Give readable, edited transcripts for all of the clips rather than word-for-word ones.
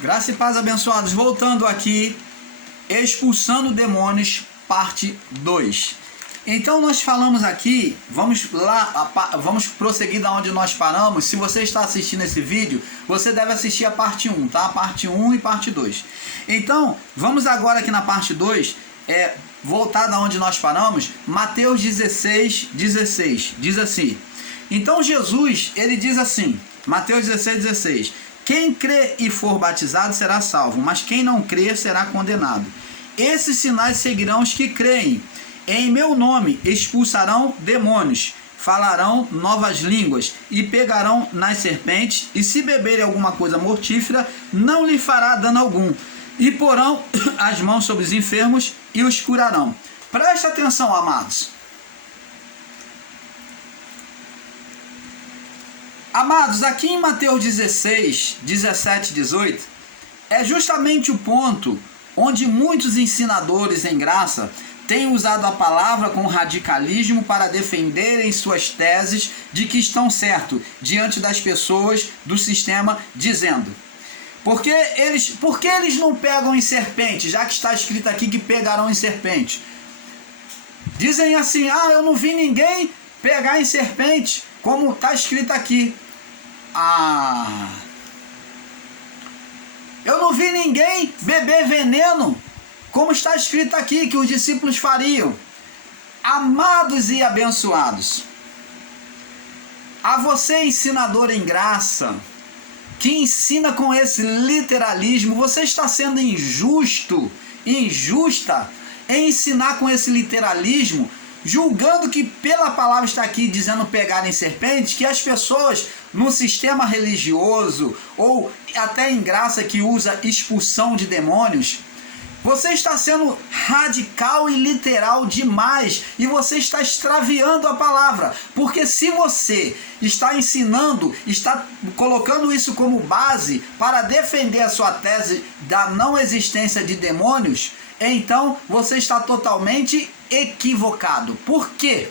Graça e paz, abençoados. Voltando aqui, expulsando demônios, parte 2. Então nós falamos aqui, vamos prosseguir da onde nós paramos. Se você está assistindo esse vídeo, você deve assistir a parte 1, tá? Parte 1 e parte 2. Então, vamos agora aqui na parte 2, voltar da onde nós paramos. Mateus 16, diz assim. Então Jesus, ele diz assim, Mateus 16. Quem crê e for batizado será salvo, mas quem não crê será condenado. Esses sinais seguirão os que creem. Em meu nome expulsarão demônios, falarão novas línguas e pegarão nas serpentes, e se beberem alguma coisa mortífera, não lhe fará dano algum. E porão as mãos sobre os enfermos e os curarão. Presta atenção, amados. Amados, aqui em Mateus 16, 17 e 18, é justamente o ponto onde muitos ensinadores em graça têm usado a palavra com radicalismo para defenderem suas teses de que estão certos diante das pessoas do sistema, dizendo: por que eles não pegam em serpente, já que está escrito aqui que pegarão em serpente? Dizem assim: eu não vi ninguém pegar em serpente, como está escrito aqui. Eu não vi ninguém beber veneno, como está escrito aqui que os discípulos fariam. Amados e abençoados, a você, ensinador em graça, que ensina com esse literalismo, você está sendo injusta em ensinar com esse literalismo, julgando que pela palavra está aqui dizendo pegar em serpentes, que as pessoas no sistema religioso ou até em graça que usa expulsão de demônios, você está sendo radical e literal demais e você está extraviando a palavra, porque se você está ensinando, está colocando isso como base para defender a sua tese da não existência de demônios, então você está totalmente equivocado. Por quê?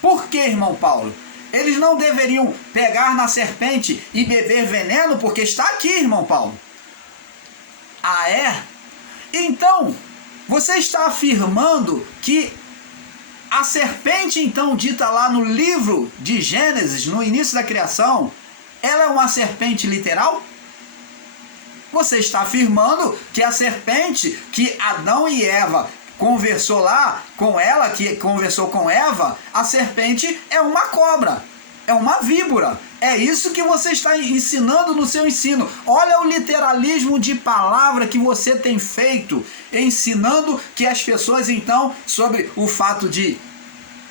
Por que, irmão Paulo? Eles não deveriam pegar na serpente e beber veneno, porque está aqui, irmão Paulo. Então, você está afirmando que a serpente, então, dita lá no livro de Gênesis, no início da criação, ela é uma serpente literal? Você está afirmando que a serpente que Adão e Eva conversou lá com ela, que conversou com Eva, a serpente é uma cobra, é uma víbora. É isso que você está ensinando no seu ensino. Olha o literalismo de palavra que você tem feito, ensinando que as pessoas, então, sobre o fato de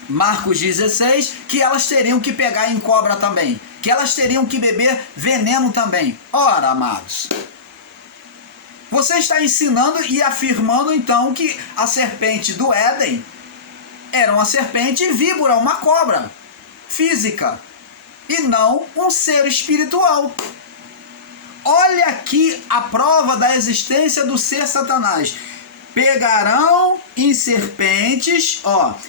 Marcos 16, que elas teriam que pegar em cobra também, que elas teriam que beber veneno também. Ora, amados, você está ensinando e afirmando então que a serpente do Éden era uma serpente víbora, uma cobra física, e não um ser espiritual. Olha aqui a prova da existência do ser Satanás. Pegarão em serpentes,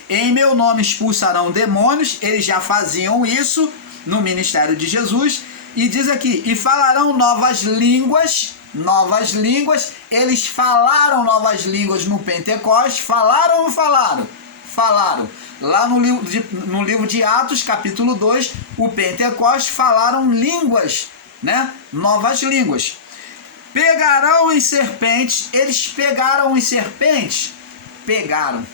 em meu nome expulsarão demônios. Eles já faziam isso no ministério de Jesus. E diz aqui, e falarão novas línguas. Novas línguas, eles falaram novas línguas no Pentecostes. Falaram ou não falaram? Falaram. Lá no livro de Atos, capítulo 2, o Pentecostes falaram línguas, né? Novas línguas. Pegarão em serpentes, eles pegaram em serpentes? Pegaram.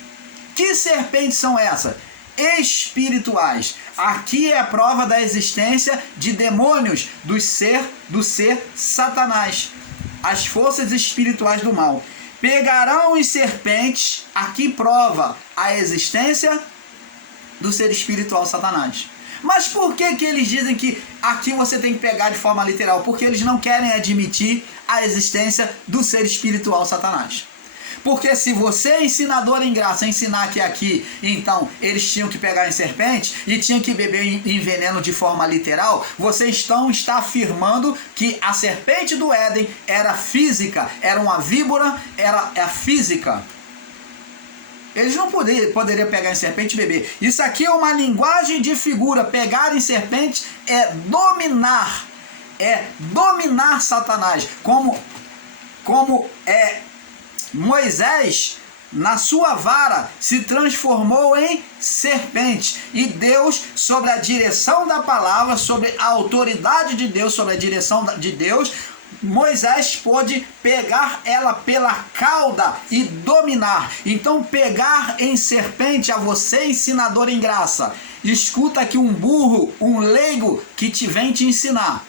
Que serpentes são essas? Espirituais. Aqui é a prova da existência de demônios, do ser Satanás, as forças espirituais do mal. Pegarão em serpentes, aqui prova a existência do ser espiritual Satanás. Mas por que eles dizem que aqui você tem que pegar de forma literal? Porque eles não querem admitir a existência do ser espiritual Satanás. Porque se você, ensinador em graça, ensinar que aqui, então, eles tinham que pegar em serpente e tinham que beber em veneno de forma literal, você está afirmando que a serpente do Éden era física, era uma víbora, é física. Eles não poderiam pegar em serpente e beber. Isso aqui é uma linguagem de figura. Pegar em serpente é dominar, é dominar Satanás, como Moisés, na sua vara, se transformou em serpente. E Deus, sobre a direção da palavra, sobre a autoridade de Deus, sobre a direção de Deus, Moisés pôde pegar ela pela cauda e dominar. Então, pegar em serpente, a você, ensinador em graça, escuta aqui um burro, um leigo que vem te ensinar.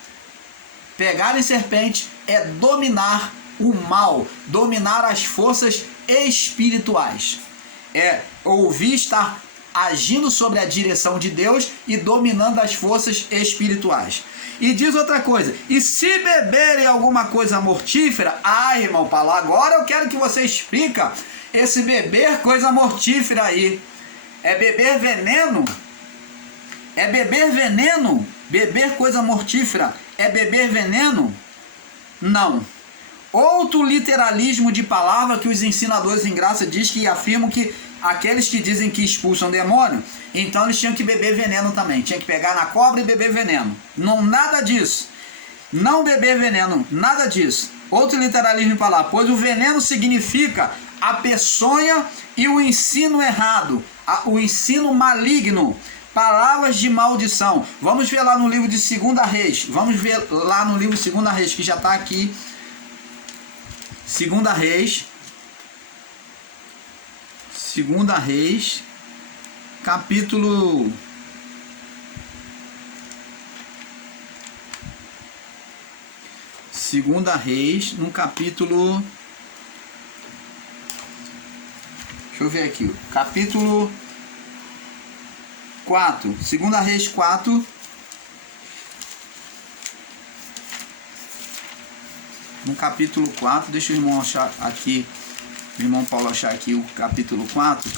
Pegar em serpente é dominar o mal, dominar as forças espirituais. É ouvir, estar agindo sobre a direção de Deus e dominando as forças espirituais. E diz outra coisa: e se beberem alguma coisa mortífera, irmão Paulo, agora eu quero que você explique esse beber coisa mortífera aí. É beber veneno? É beber veneno? Beber coisa mortífera é beber veneno? Não. Outro literalismo de palavra que os ensinadores em graça diz que afirmam que aqueles que dizem que expulsam demônio, então eles tinham que beber veneno também, tinha que pegar na cobra e beber veneno. Não, nada disso. Não beber veneno, nada disso. Outro literalismo de palavra, pois o veneno significa a peçonha e o ensino errado, o ensino maligno, palavras de maldição. Vamos ver lá no livro de 2 Reis, vamos ver lá no livro de 2 Reis, que já está aqui. 2 Reis, capítulo 2 Reis, no capítulo, deixa eu ver aqui, capítulo 4, 2 Reis 4, no capítulo 4, deixa o irmão achar aqui, o irmão Paulo achar aqui o capítulo 4,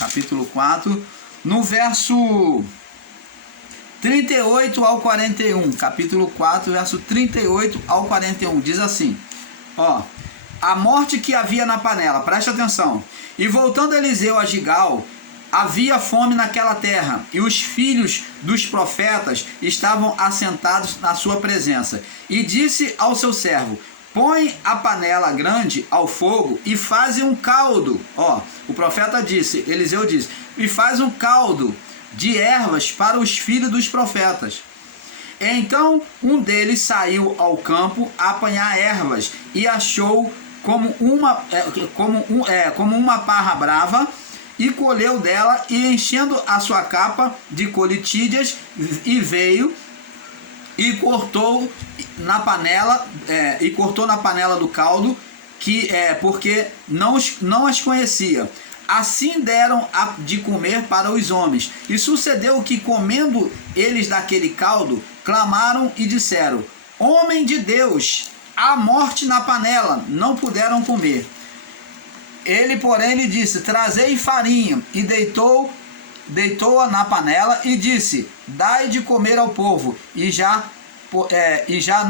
no verso 38 ao 41, capítulo 4, verso 38 ao 41, diz assim, ó: a morte que havia na panela, preste atenção, e voltando Eliseu a Gigal, havia fome naquela terra, e os filhos dos profetas estavam assentados na sua presença, e disse ao seu servo: põe a panela grande ao fogo e faz um caldo. Ó, o profeta disse, Eliseu disse, e faz um caldo de ervas para os filhos dos profetas. Então um deles saiu ao campo a apanhar ervas e achou como uma parra brava, e colheu dela, e enchendo a sua capa de colitídeas, e veio e cortou na panela do caldo, porque não as conhecia. Assim deram de comer para os homens. E sucedeu que, comendo eles daquele caldo, clamaram e disseram: homem de Deus, há morte na panela. Não puderam comer. Ele, porém, lhe disse: trazei farinha. E deitou-a na panela e disse: dai de comer ao povo. E já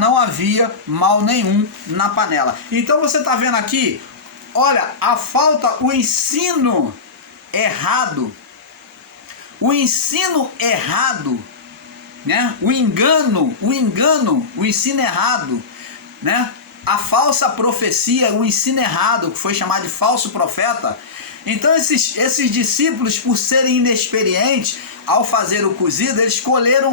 não havia mal nenhum na panela. Então você está vendo aqui, olha, a falta, o ensino errado, né? O ensino errado, né? A falsa profecia, o ensino errado, que foi chamado de falso profeta. Então esses discípulos, por serem inexperientes, ao fazer o cozido, eles colher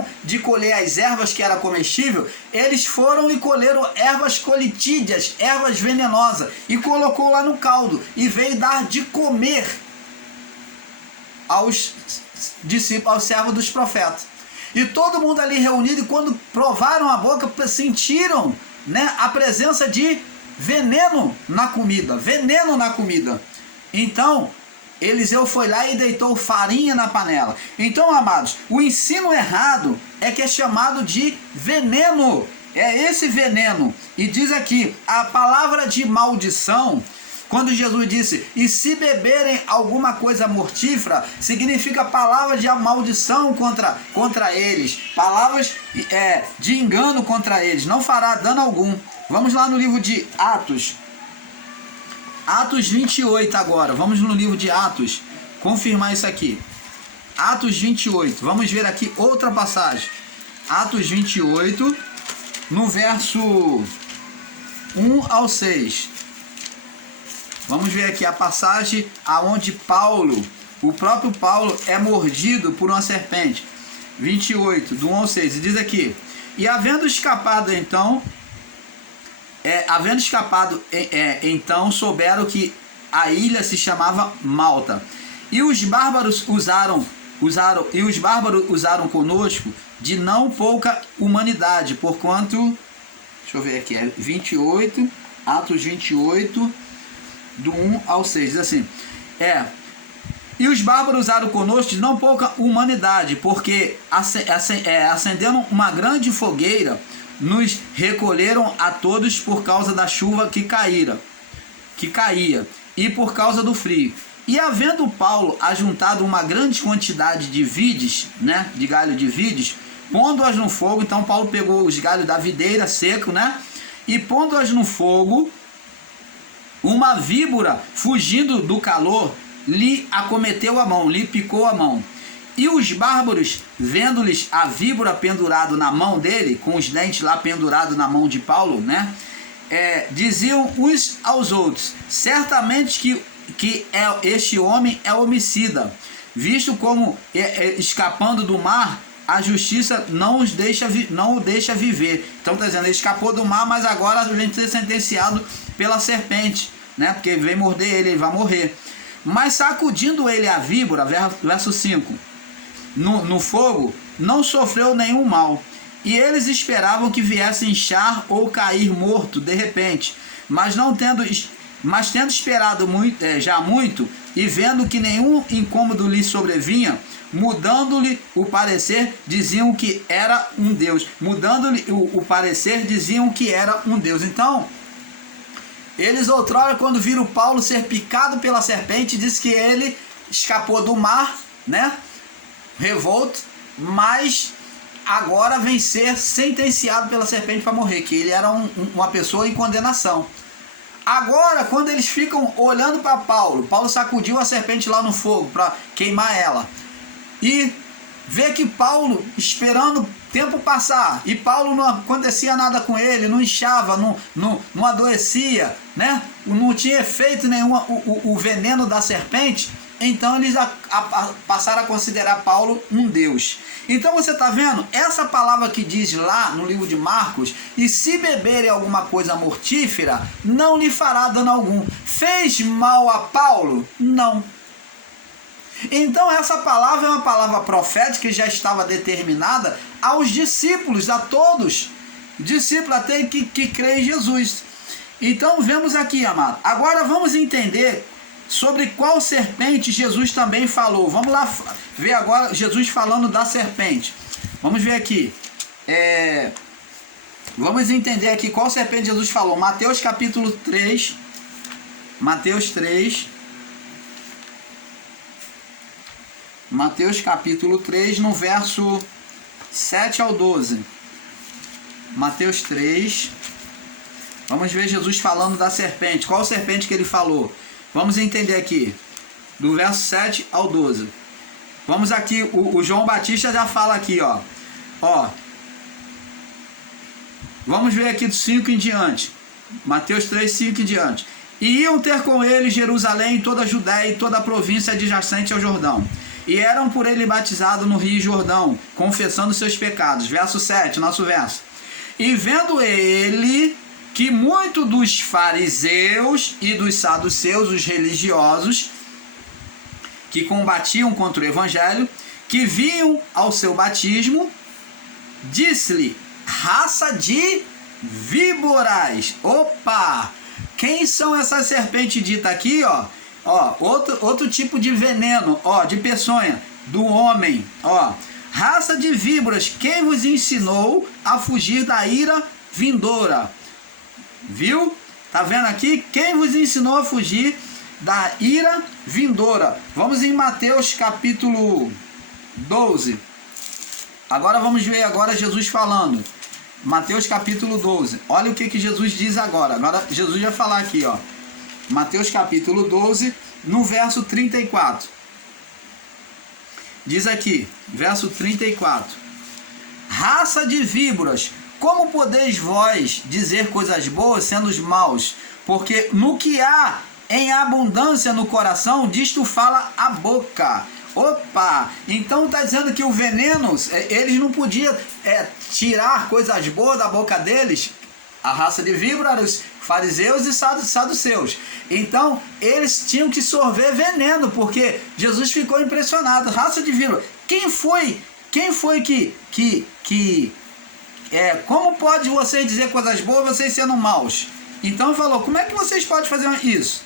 as ervas que era comestível, eles foram e colheram ervas colitídeas, ervas venenosas, e colocou lá no caldo, e veio dar de comer aos discípulos, aos servos dos profetas. E todo mundo ali reunido, e quando provaram a boca, sentiram, né, a presença de veneno na comida. Então Eliseu foi lá e deitou farinha na panela. Então, amados, o ensino errado que é chamado de veneno. É esse veneno. E diz aqui, a palavra de maldição, quando Jesus disse: e se beberem alguma coisa mortífera, significa palavras de maldição contra eles, palavras de engano contra eles, não fará dano algum. Vamos lá no livro de Atos 28 agora, vamos no livro de Atos, confirmar isso aqui. Atos 28, vamos ver aqui outra passagem. Atos 28, no verso 1 ao 6. Vamos ver aqui a passagem aonde Paulo, o próprio Paulo, é mordido por uma serpente. 28, do 1 ao 6. E diz aqui: e havendo escapado então souberam que a ilha se chamava Malta. E os bárbaros usaram conosco de não pouca humanidade, porquanto, deixa eu ver aqui, é 28, Atos 28, do 1 ao 6, diz assim: e os bárbaros usaram conosco de não pouca humanidade, porque acendendo uma grande fogueira, nos recolheram a todos por causa da chuva que caía, e por causa do frio. E havendo Paulo ajuntado uma grande quantidade de vides, né, de galho de vides, pondo-as no fogo, então Paulo pegou os galhos da videira seco, né, e pondo-as no fogo, uma víbora, fugindo do calor, lhe acometeu a mão, lhe picou a mão. E os bárbaros, vendo-lhes a víbora pendurado na mão dele, com os dentes lá pendurados na mão de Paulo, né, diziam uns aos outros: certamente que este homem é homicida, visto como escapando do mar, a justiça não o deixa viver. Então está dizendo, ele escapou do mar, mas agora a gente é sentenciado pela serpente, né? Porque ele veio morder ele vai morrer. Mas sacudindo ele a víbora, verso 5, no fogo, não sofreu nenhum mal. E eles esperavam que viesse inchar ou cair morto de repente, mas tendo esperado já muito, e vendo que nenhum incômodo lhe sobrevinha, mudando-lhe o parecer, diziam que era um Deus. Mudando-lhe o parecer, diziam que era um Deus. Então, eles outrora, quando viram Paulo ser picado pela serpente, diz que ele escapou do mar, né, revolto, mas agora vem ser sentenciado pela serpente para morrer, que ele era uma pessoa em condenação. Agora, quando eles ficam olhando para Paulo sacudiu a serpente lá no fogo para queimar ela, e vê que Paulo esperando o tempo passar, e Paulo não acontecia nada com ele, não inchava, não adoecia, né? Não tinha efeito nenhum o veneno da serpente. Então eles passaram a considerar Paulo um Deus. Então você está vendo? Essa palavra que diz lá no livro de Marcos: e se beberem alguma coisa mortífera, não lhe fará dano algum. Fez mal a Paulo? Não. Então essa palavra é uma palavra profética que já estava determinada aos discípulos, a todos, discípulos até que creem em Jesus. Então vemos aqui, amado. Agora vamos entender sobre qual serpente Jesus também falou. Vamos lá ver agora Jesus falando da serpente. Vamos ver aqui. Vamos entender aqui qual serpente Jesus falou. Mateus capítulo 3. Mateus 3. Mateus capítulo 3, no verso 7 ao 12. Mateus 3. Vamos ver Jesus falando da serpente. Qual serpente que ele falou? Vamos entender aqui, do verso 7 ao 12. Vamos aqui, o João Batista já fala aqui, ó. Vamos ver aqui do 5 em diante. Mateus 3, 5 em diante. E iam ter com ele Jerusalém, toda a Judéia e toda a província adjacente ao Jordão. E eram por ele batizados no rio Jordão, confessando seus pecados. Verso 7, nosso verso. E vendo ele que muito dos fariseus e dos saduceus, os religiosos, que combatiam contra o evangelho, que vinham ao seu batismo, disse-lhe: raça de víboras. Opa! Quem são essas serpentes ditas aqui, ó? Outro tipo de veneno, de peçonha, do homem, raça de víboras, quem vos ensinou a fugir da ira vindoura? Viu? Tá vendo aqui? Quem vos ensinou a fugir da ira vindoura? Vamos em Mateus capítulo 12. Agora vamos ver Jesus falando. Mateus capítulo 12. Olha o que Jesus diz agora. Agora Jesus vai falar aqui, ó. Mateus capítulo 12, no verso 34. Diz aqui, verso 34. Raça de víboras, como podeis vós dizer coisas boas sendo os maus? Porque no que há em abundância no coração, disto fala a boca. Opa! Então está dizendo que o veneno, eles não podiam tirar coisas boas da boca deles. A raça de víbora, os fariseus e saduceus. Então, eles tinham que sorver veneno, porque Jesus ficou impressionado. Raça de víbora. Quem foi que como pode vocês dizer coisas boas, vocês sendo maus? Então ele falou, como é que vocês podem fazer isso?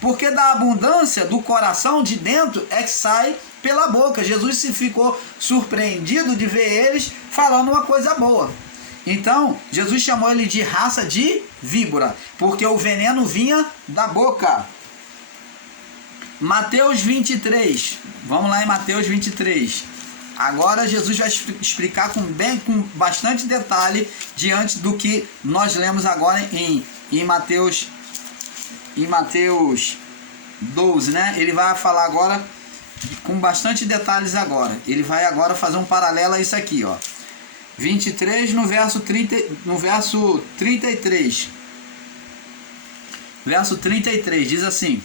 Porque da abundância do coração de dentro é que sai pela boca. Jesus se ficou surpreendido de ver eles falando uma coisa boa. Então, Jesus chamou ele de raça de víbora, porque o veneno vinha da boca. Mateus 23. Vamos lá em Mateus 23. Agora Jesus vai explicar com bastante detalhe diante do que nós lemos agora em Mateus 12, né? Ele vai falar agora com bastante detalhes agora. Ele vai agora fazer um paralelo a isso aqui, ó. 23 no verso 33. Verso 33 diz assim: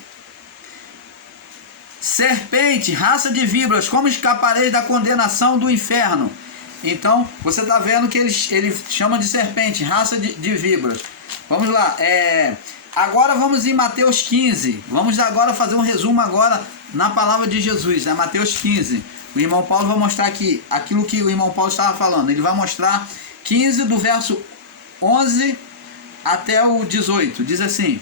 serpente, raça de víboras, como escapareis da condenação do inferno? Então, você está vendo que ele chama de serpente, raça de víboras. Vamos lá. Agora vamos em Mateus 15. Vamos agora fazer um resumo agora na palavra de Jesus, né? Mateus 15. O irmão Paulo vai mostrar aqui aquilo que o irmão Paulo estava falando. Ele vai mostrar 15 do verso 11 até o 18. Diz assim: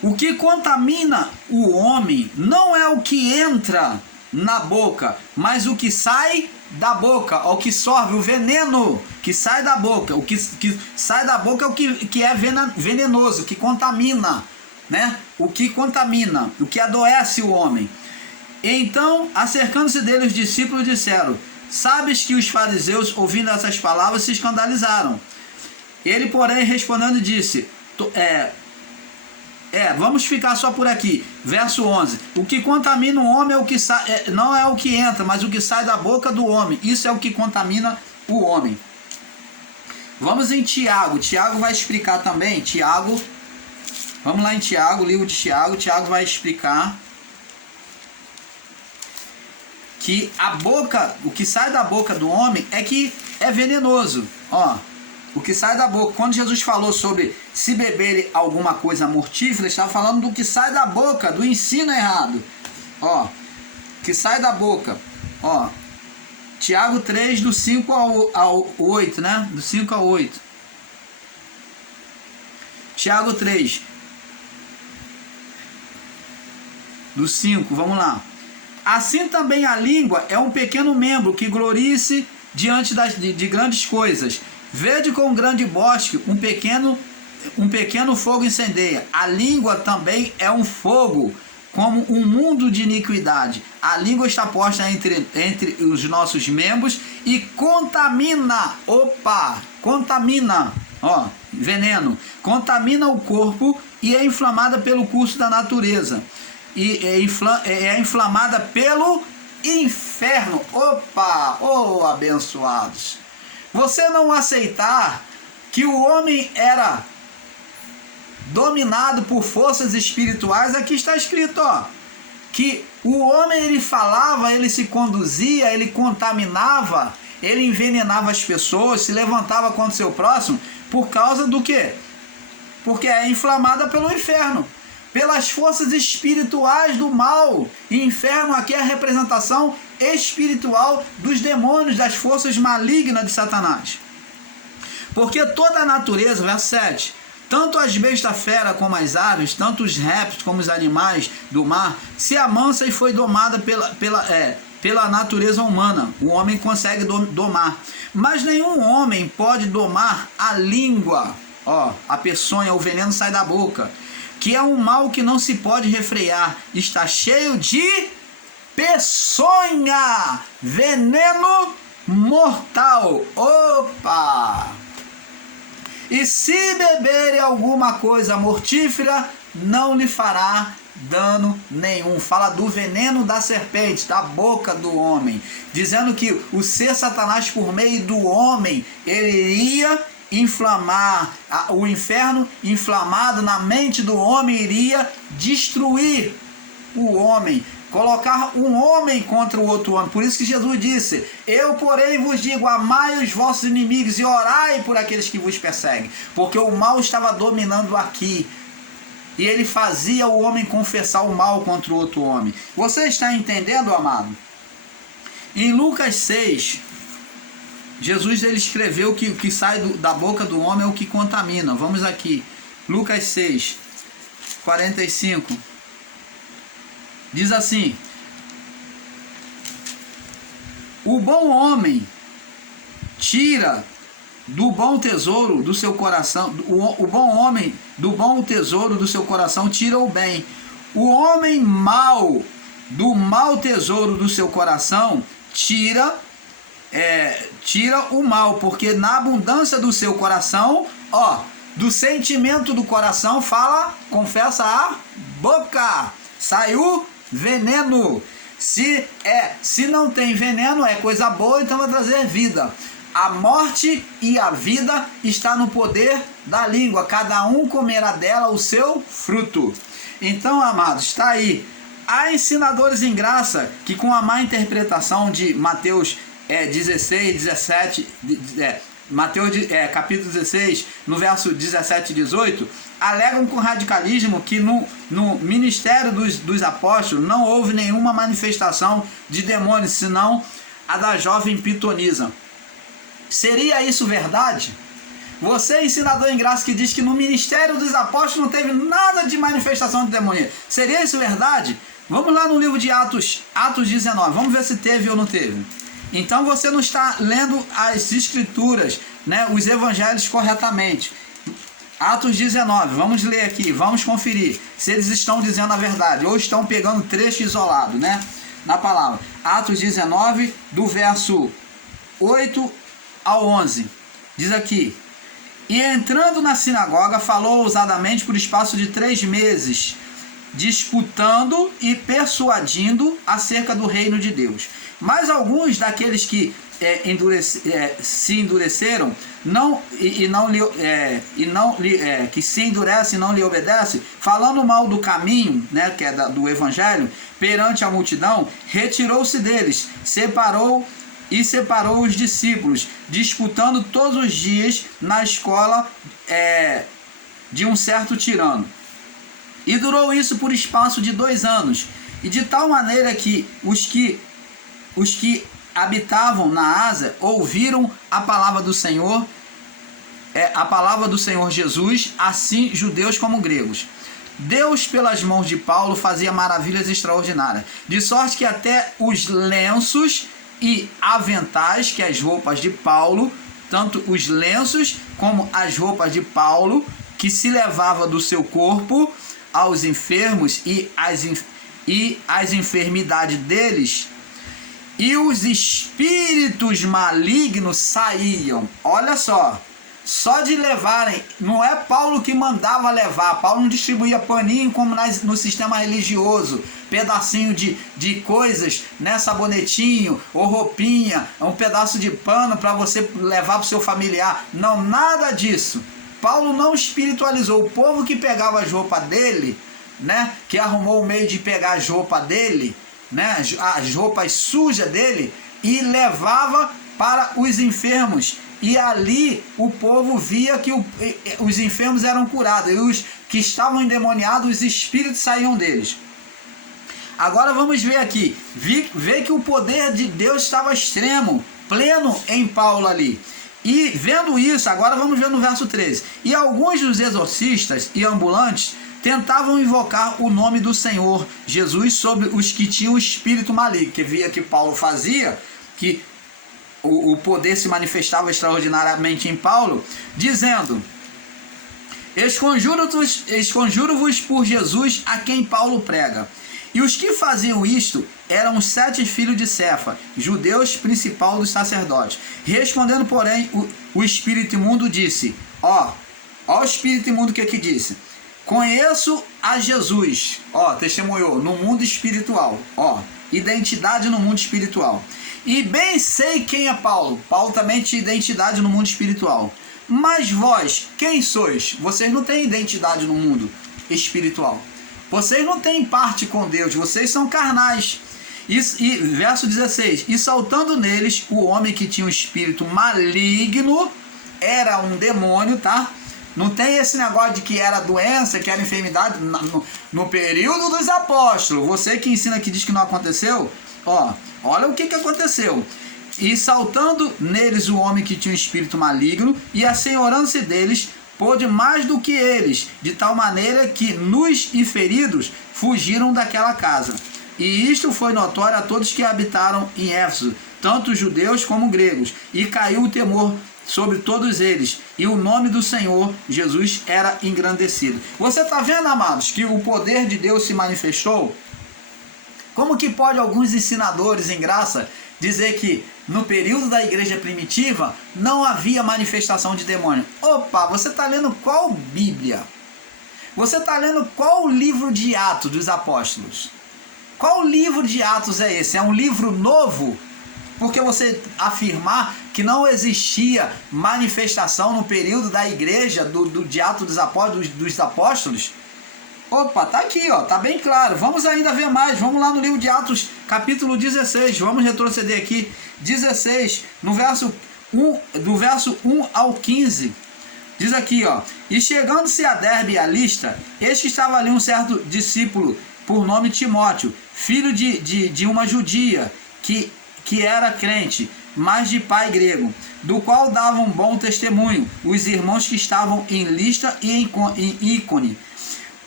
o que contamina o homem não é o que entra na boca, mas o que sai da boca, o que sorve, o veneno que sai da boca. O que sai da boca é o que é venenoso, que contamina, né? O que contamina, o que adoece o homem. Então, acercando-se dele, os discípulos disseram: sabes que os fariseus, ouvindo essas palavras, se escandalizaram. Ele, porém, respondendo, disse: vamos ficar só por aqui. Verso 11. O que contamina o homem é o que sai, não é o que entra, mas o que sai da boca do homem. Isso é o que contamina o homem. Vamos em Tiago. Tiago vai explicar também. Vamos lá em Tiago, livro de Tiago. Tiago vai explicar que a boca, o que sai da boca do homem é que é venenoso. Ó, o que sai da boca. Quando Jesus falou sobre se beber alguma coisa mortífera, ele estava falando do que sai da boca, do ensino errado. Ó, que sai da boca. Ó, Tiago 3, do 5 ao 8, né? Do 5 ao 8. Tiago 3, do 5, vamos lá. Assim também a língua é um pequeno membro que glorie-se diante de grandes coisas. Vede com um grande bosque um pequeno fogo incendeia. A língua também é um fogo, como um mundo de iniquidade. A língua está posta entre os nossos membros e contamina. Opa! Contamina. Ó, veneno. Contamina o corpo e é inflamada pelo curso da natureza. E é inflamada pelo inferno. Opa! Oh, abençoados! Você não aceitar que o homem era dominado por forças espirituais, aqui está escrito, ó, que o homem, ele falava, ele se conduzia, ele contaminava, ele envenenava as pessoas, se levantava contra o seu próximo, por causa do quê? Porque é inflamada pelo inferno, pelas forças espirituais do mal. E inferno aqui é a representação espiritual dos demônios, das forças malignas de Satanás. Porque toda a natureza, verso 7, tanto as bestas feras como as aves, tanto os répteis como os animais do mar, se amansa e foi domada pela natureza humana. O homem consegue domar. Mas nenhum homem pode domar a língua. Ó, a peçonha, o veneno sai da boca, que é um mal que não se pode refrear. Está cheio de peçonha, veneno mortal. Opa! E se beberem alguma coisa mortífera, não lhe fará dano nenhum. Fala do veneno da serpente, da boca do homem, dizendo que o ser Satanás, por meio do homem, ele iria inflamar, o inferno inflamado na mente do homem iria destruir o homem, colocar um homem contra o outro homem. Por isso que Jesus disse: eu, porém, vos digo, amai os vossos inimigos e orai por aqueles que vos perseguem, porque o mal estava dominando aqui, e ele fazia o homem confessar o mal contra o outro homem. Você está entendendo, amado? Em Lucas 6, Jesus ele escreveu que o que sai da boca do homem é o que contamina. Vamos aqui, Lucas 6, 45. Diz assim: o bom homem tira do bom tesouro do seu coração, o bom homem do bom tesouro do seu coração tira o bem. O homem mau do mau tesouro do seu coração tira o mal, porque na abundância do seu coração, do sentimento do coração confessa a boca, sai o veneno. Se não tem veneno, é coisa boa, então vai trazer vida. A morte e a vida está no poder da língua, cada um comerá dela o seu fruto. Então, amados, está aí. Há ensinadores em graça que, com a má interpretação de Mateus 16, 17, Mateus capítulo 16, no verso 17 e 18, alegam com radicalismo que no ministério dos apóstolos não houve nenhuma manifestação de demônios, senão a da jovem pitonisa. Seria isso verdade? Você, ensinador em graça, que diz que no ministério dos apóstolos não teve nada de manifestação de demônio, seria isso verdade? Vamos lá no livro de Atos 19, vamos ver se teve ou não teve. Então você não está lendo as escrituras, né, os evangelhos corretamente. Atos 19, vamos ler aqui, vamos conferir se eles estão dizendo a verdade ou estão pegando trecho isolado, né, na palavra. Atos 19, do verso 8 ao 11, diz aqui: e entrando na sinagoga, falou ousadamente por espaço de 3 meses, disputando e persuadindo acerca do reino de Deus. Mas alguns daqueles que se endureceram que se endurece e não lhe obedece, falando mal do caminho, né, que é do evangelho, perante a multidão, retirou-se deles, separou os discípulos, disputando todos os dias na escola de um certo tirano. E durou isso por espaço de 2 anos, e de tal maneira que os que habitavam na Ásia ouviram a palavra do Senhor, Jesus, assim judeus como gregos. Deus, pelas mãos de Paulo, fazia maravilhas extraordinárias, de sorte que até os lenços e aventais, que as roupas de Paulo, tanto os lenços como as roupas de Paulo, que se levava do seu corpo aos enfermos e as enfermidades deles, e os espíritos malignos saíam. Olha só de levarem, não é Paulo que mandava levar, Paulo não distribuía paninho como no sistema religioso, pedacinho de coisas, né, sabonetinho ou roupinha, um pedaço de pano para você levar para o seu familiar. Não, nada disso. Paulo não espiritualizou. O povo que pegava as roupas dele, né, que arrumou o meio de pegar as roupas dele, né, as roupas sujas dele, e levava para os enfermos. E ali o povo via que os enfermos eram curados, e os que estavam endemoniados, os espíritos saíam deles. Agora vamos ver aqui, ver que o poder de Deus estava extremo, pleno em Paulo ali. E vendo isso, agora vamos ver no verso 13. E alguns dos exorcistas e ambulantes tentavam invocar o nome do Senhor Jesus sobre os que tinham o espírito maligno, que via que Paulo fazia, que o poder se manifestava extraordinariamente em Paulo, dizendo: esconjuro-vos por Jesus, a quem Paulo prega. E os que faziam isto eram os 7 filhos de Cefa, judeus, principal dos sacerdotes. Respondendo, porém, o espírito imundo disse: ó o espírito imundo que aqui disse: conheço a Jesus, testemunhou, no mundo espiritual, identidade no mundo espiritual. E bem sei quem é Paulo. Paulo também tinha identidade no mundo espiritual. Mas vós, quem sois? Vocês não têm identidade no mundo espiritual. Vocês não têm parte com Deus, vocês são carnais. E verso 16, e saltando neles, o homem que tinha um espírito maligno, era um demônio, tá? Não tem esse negócio de que era doença, que era enfermidade, no período dos apóstolos. Você que ensina que diz que não aconteceu, olha o que aconteceu. E saltando neles o homem que tinha um espírito maligno, e assenhorando-se deles, pôde mais do que eles, de tal maneira que nus e feridos fugiram daquela casa. E isto foi notório a todos que habitaram em Éfeso, tanto judeus como gregos, e caiu o temor sobre todos eles, e o nome do Senhor Jesus era engrandecido. Você está vendo, amados, que o poder de Deus se manifestou? Como que pode alguns ensinadores em graça dizer que no período da igreja primitiva não havia manifestação de demônio? Opa, você está lendo qual Bíblia? Você está lendo qual livro de Atos dos Apóstolos? Qual livro de Atos é esse? É um livro novo? Porque você afirmar que não existia manifestação no período da igreja de Atos dos Apóstolos? Opa, tá aqui, tá bem claro. Vamos ainda ver mais. Vamos lá no livro de Atos, capítulo 16. Vamos retroceder aqui. 16, no verso 1, do verso 1 ao 15. Diz aqui, e chegando-se a Derbe e a Listra, eis que estava ali um certo discípulo, por nome Timóteo, filho de uma judia, que era crente, mas de pai grego, do qual davam bom testemunho os irmãos que estavam em Listra e em Ícone.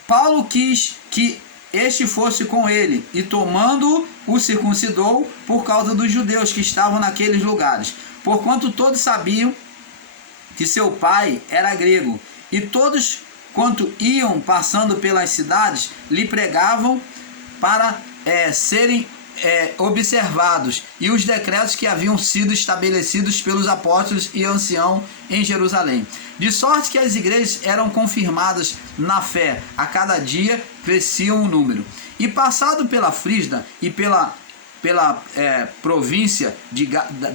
Paulo quis que este fosse com ele, e tomando-o, o circuncidou por causa dos judeus que estavam naqueles lugares, porquanto todos sabiam que seu pai era grego, e todos quanto iam passando pelas cidades, lhe pregavam para serem observados, e os decretos que haviam sido estabelecidos pelos apóstolos e anciãos em Jerusalém. De sorte que as igrejas eram confirmadas na fé, a cada dia cresciam o número. E passado pela Frígia e pela província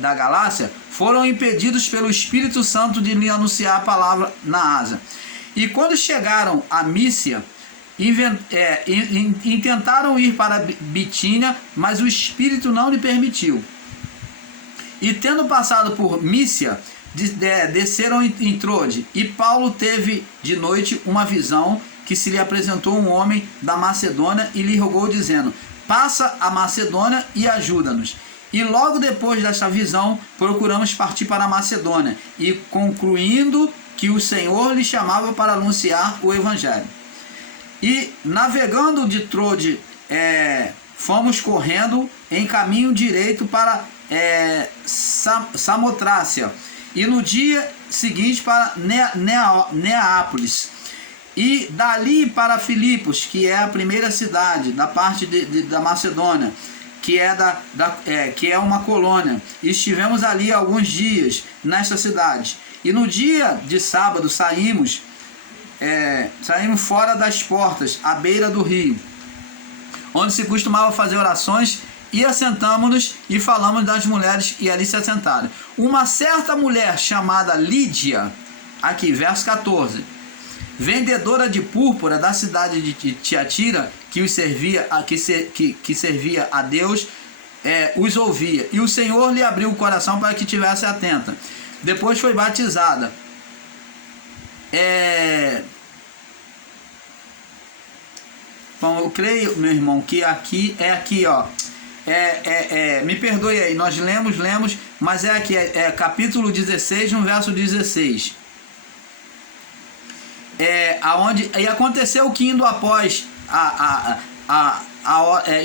da Galácia, foram impedidos pelo Espírito Santo de lhe anunciar a palavra na Ásia. E quando chegaram a Mísia, intentaram ir para Bitínia, mas o Espírito não lhe permitiu. E tendo passado por Mísia, desceram em Trode, e Paulo teve de noite uma visão, que se lhe apresentou um homem da Macedônia e lhe rogou dizendo: passa a Macedônia e ajuda-nos. E logo depois desta visão, procuramos partir para a Macedônia, e concluindo que o Senhor lhe chamava para anunciar o Evangelho. E navegando de Trode, fomos correndo em caminho direito para Samotrácia, e no dia seguinte para Neápolis, e dali para Filipos, que é a primeira cidade da parte da Macedônia, que é uma colônia. E estivemos ali alguns dias nesta cidade. E no dia de sábado saímos fora das portas, à beira do rio, onde se costumava fazer orações, e assentamos-nos e falamos das mulheres, e ali se assentaram. Uma certa mulher chamada Lídia, aqui, verso 14, vendedora de púrpura da cidade de Tiatira, que servia a Deus, os ouvia, e o Senhor lhe abriu o coração para que estivesse atenta. Depois foi batizada. Bom, eu creio, meu irmão, que aqui, me perdoe aí, nós lemos, mas aqui, capítulo 16, no verso 16. E aconteceu que indo após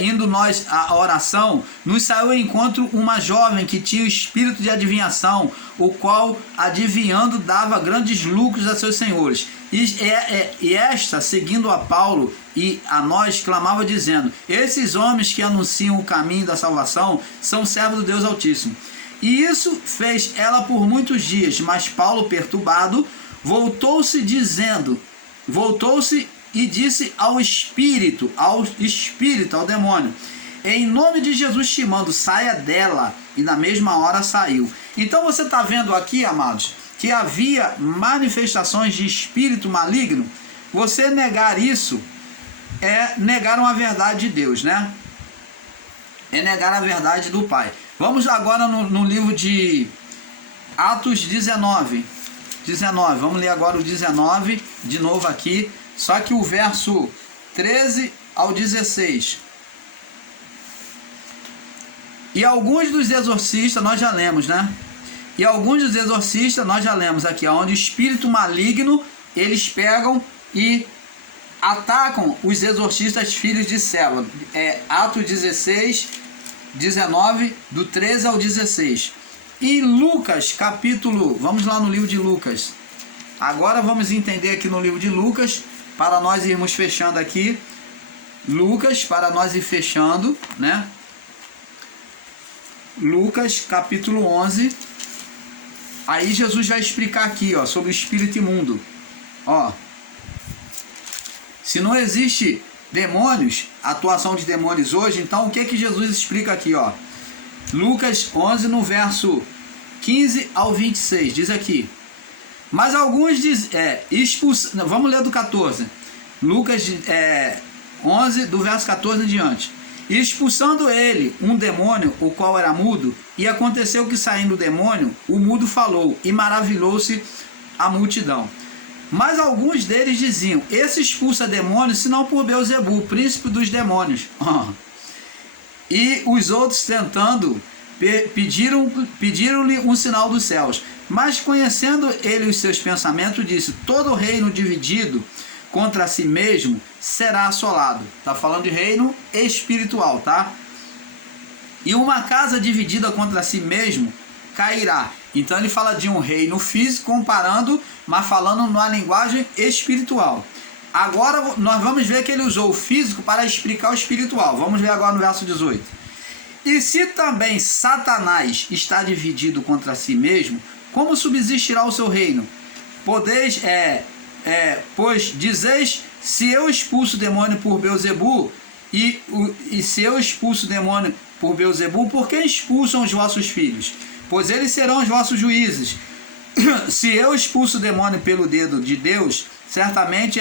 indo nós à oração, nos saiu ao encontro uma jovem que tinha o espírito de adivinhação, o qual, adivinhando, dava grandes lucros a seus senhores. E esta, seguindo a Paulo e a nós, clamava dizendo: esses homens que anunciam o caminho da salvação são servos do Deus Altíssimo. E isso fez ela por muitos dias, mas Paulo, perturbado, voltou-se e disse ao espírito, ao demônio: em nome de Jesus te mando, saia dela. E na mesma hora saiu. Então você está vendo aqui, amados, que havia manifestações de espírito maligno. Você negar isso é negar uma verdade de Deus, né? É negar a verdade do Pai. Vamos agora no livro de Atos 19. Vamos ler agora o 19 de novo aqui. Só que o verso 13 ao 16. E alguns dos exorcistas, nós já lemos, né? E alguns dos exorcistas, nós já lemos aqui, onde o espírito maligno, eles pegam e atacam os exorcistas filhos de Seva. Atos 16, 19, do 13 ao 16. E Lucas, capítulo... Vamos lá no livro de Lucas. Agora vamos entender aqui no livro de Lucas, para nós irmos fechando aqui. Lucas, para nós ir fechando, né? Lucas, capítulo 11. Aí Jesus vai explicar aqui, ó, sobre o espírito imundo. Ó, se não existe demônios, atuação de demônios hoje, então o que que Jesus explica aqui, ó? Lucas 11, no verso 15 ao 26, diz aqui: mas alguns vamos ler do 14. Lucas 11, do verso 14 em diante. E expulsando ele um demônio, o qual era mudo, e aconteceu que, saindo o demônio, o mudo falou, e maravilhou-se a multidão. Mas alguns deles diziam: esse expulsa demônios, senão por Beelzebul, príncipe dos demônios. E os outros, tentando, pediram-lhe um sinal dos céus. Mas, conhecendo ele os seus pensamentos, disse: todo reino dividido contra si mesmo será assolado. Está falando de reino espiritual, tá? E uma casa dividida contra si mesmo cairá. Então ele fala de um reino físico, comparando, mas falando numa linguagem espiritual. Agora nós vamos ver que ele usou o físico para explicar o espiritual. Vamos ver agora no verso 18. E se também Satanás está dividido contra si mesmo, como subsistirá o seu reino? Pois dizeis: se eu expulso o demônio por Beelzebul, e se eu expulso o demônio por Beelzebul, por que expulsam os vossos filhos? Pois eles serão os vossos juízes. Se eu expulso o demônio pelo dedo de Deus, certamente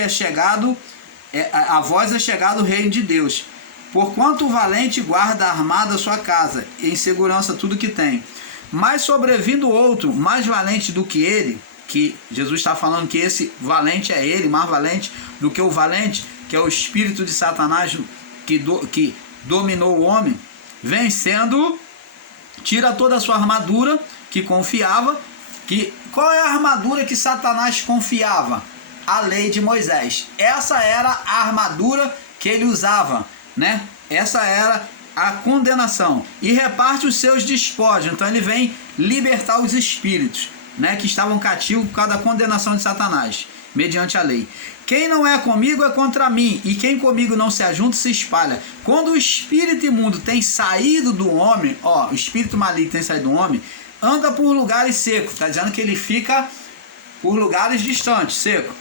a vós é chegado o reino de Deus. Porquanto o valente guarda armada a sua casa, em segurança tudo que tem. Mas sobrevindo outro, mais valente do que ele, que Jesus está falando que esse valente é ele, mais valente do que o valente, que é o espírito de Satanás que dominou o homem, vencendo, tira toda a sua armadura que confiava. Qual é a armadura que Satanás confiava? A lei de Moisés. Essa era a armadura que ele usava, né? Essa era a condenação. E reparte os seus despojos. Então ele vem libertar os espíritos, né, que estavam cativos por causa da condenação de Satanás, mediante a lei. Quem não é comigo é contra mim, e quem comigo não se ajunta se espalha. Quando o espírito imundo tem saído do homem, ó, o espírito maligno tem saído do homem, anda por lugares secos. Está dizendo que ele fica por lugares distantes, seco,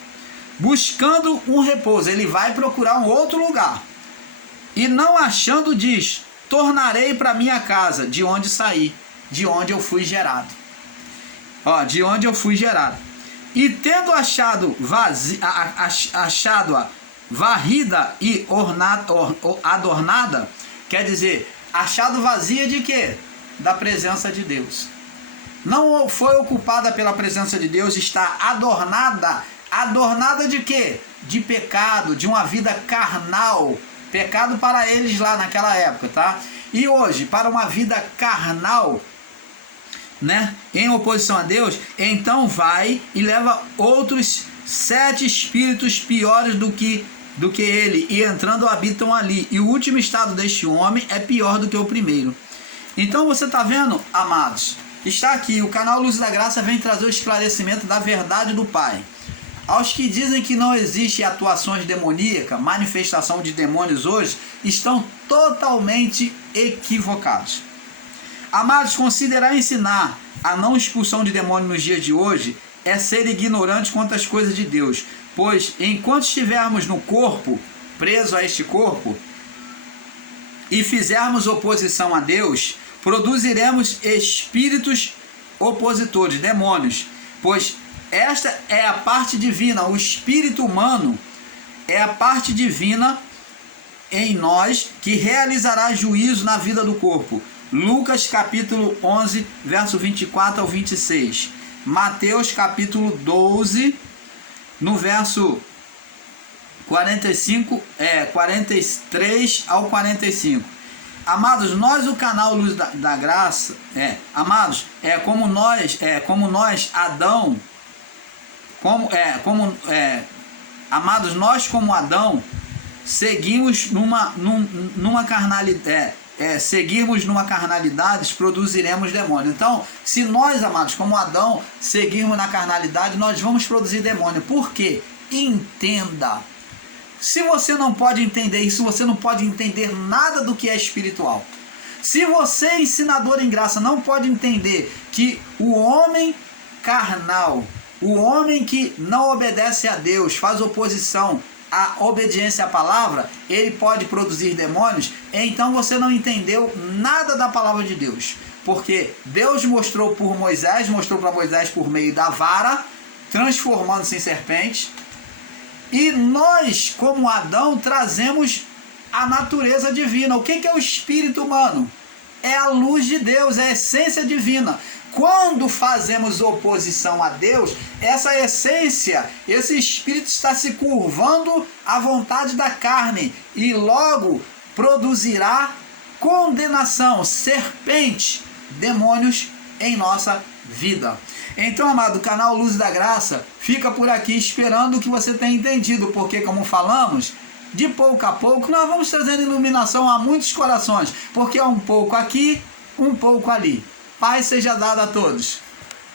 buscando um repouso. Ele vai procurar um outro lugar. E não achando, diz: tornarei para minha casa, de onde saí, de onde eu fui gerado. Ó, de onde eu fui gerado. E tendo achado-a varrida e adornada, quer dizer, achado vazia de quê? Da presença de Deus. Não foi ocupada pela presença de Deus, está adornada. Adornada de quê? De pecado, de uma vida carnal. Pecado para eles lá naquela época, tá? E hoje, para uma vida carnal, né, em oposição a Deus, então vai e leva outros 7 espíritos piores do que ele, e entrando habitam ali. E o último estado deste homem é pior do que o primeiro. Então você está vendo, amados, está aqui, o canal Luz da Graça vem trazer o esclarecimento da verdade do Pai. Aos que dizem que não existe atuações demoníacas, manifestação de demônios hoje, estão totalmente equivocados. Amados, considerar ensinar a não expulsão de demônio nos dias de hoje é ser ignorante quanto às coisas de Deus, pois enquanto estivermos no corpo, preso a este corpo, e fizermos oposição a Deus, produziremos espíritos opositores, demônios, pois esta é a parte divina, o espírito humano é a parte divina em nós que realizará juízo na vida do corpo. Lucas capítulo 11, verso 24 ao 26. Mateus capítulo 12, no verso 43 ao 45. Amados, nós, o canal Luz da Graça, amados, como nós, Adão, amados, nós como Adão, seguimos numa carnalidade, seguirmos numa carnalidade, produziremos demônio. Então, se nós, amados, como Adão, seguirmos na carnalidade, nós vamos produzir demônio. Por quê? Entenda. Se você não pode entender isso, você não pode entender nada do que é espiritual. Se você, ensinador em graça, não pode entender que o homem carnal, o homem que não obedece a Deus, faz oposição à obediência à palavra, ele pode produzir demônios, então você não entendeu nada da palavra de Deus. Porque Deus mostrou para Moisés por meio da vara, transformando-se em serpente. E nós, como Adão, trazemos a natureza divina. O que é o espírito humano? É a luz de Deus, é a essência divina. Quando fazemos oposição a Deus, essa essência, esse espírito está se curvando à vontade da carne e logo produzirá condenação, serpente, demônios em nossa vida. Então, amado, o canal Luz da Graça fica por aqui esperando que você tenha entendido, porque, como falamos, de pouco a pouco nós vamos trazendo iluminação a muitos corações, porque é um pouco aqui, um pouco ali. Paz seja dada a todos.